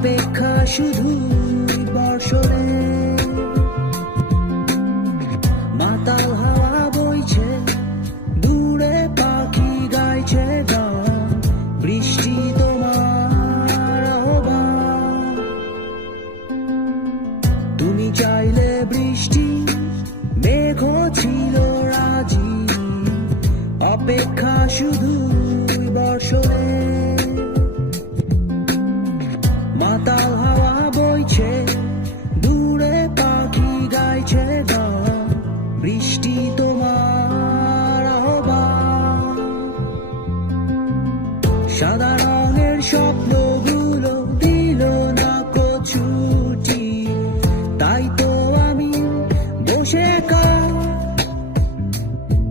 অপেক্ষা শুধু বর্ষণে। মাতাল হাওয়া বইছে, দূরে পাখি গাইছে গান, বৃষ্টি তোমার আহ্বান। তুমি চাইলে বৃষ্টি, মেঘ ছিল রাজি, অপেক্ষা শুধু বর্ষণে। মাতাল হাওয়া বইছে, দূরে পাখি গাইছে গান, বৃষ্টি তোমার আহ্বান। সাদা